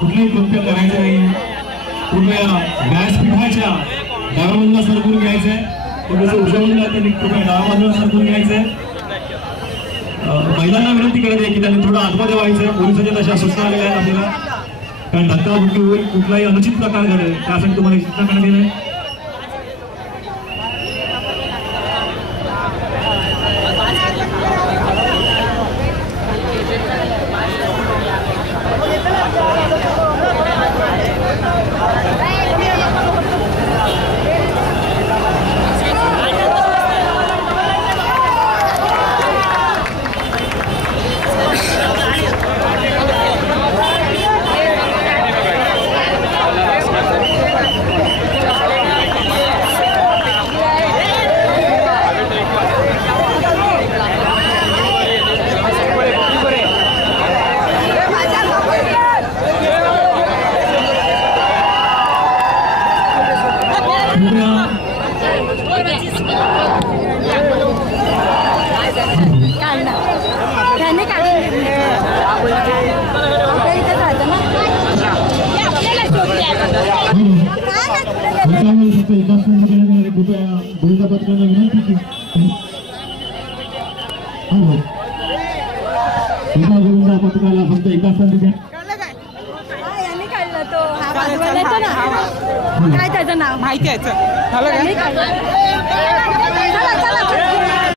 कुठलेही कृत्य करायचं नाही. कृपया व्यासपीठाच्या डाव्या बाजूला सरकून घ्यायचंय. थोडंसं उजवून त्यांनी कृपया डाव्या बाजूला सरकून घ्यायचंय. महिलांना विनंती करत आहे की त्यांनी थोडं आतमध्ये व्हायचं. पोलिसांच्या तशा सूचना आलेल्या आहेत आपल्याला, कारण धक्काबुक्की होईल, कुठलाही अनुचित प्रकार घडेल त्यासाठी तुम्हाला सूचना करण्यात येईल. पत्रकाला फक्त एका संधी काय त्याचं नाव माहिती आहे.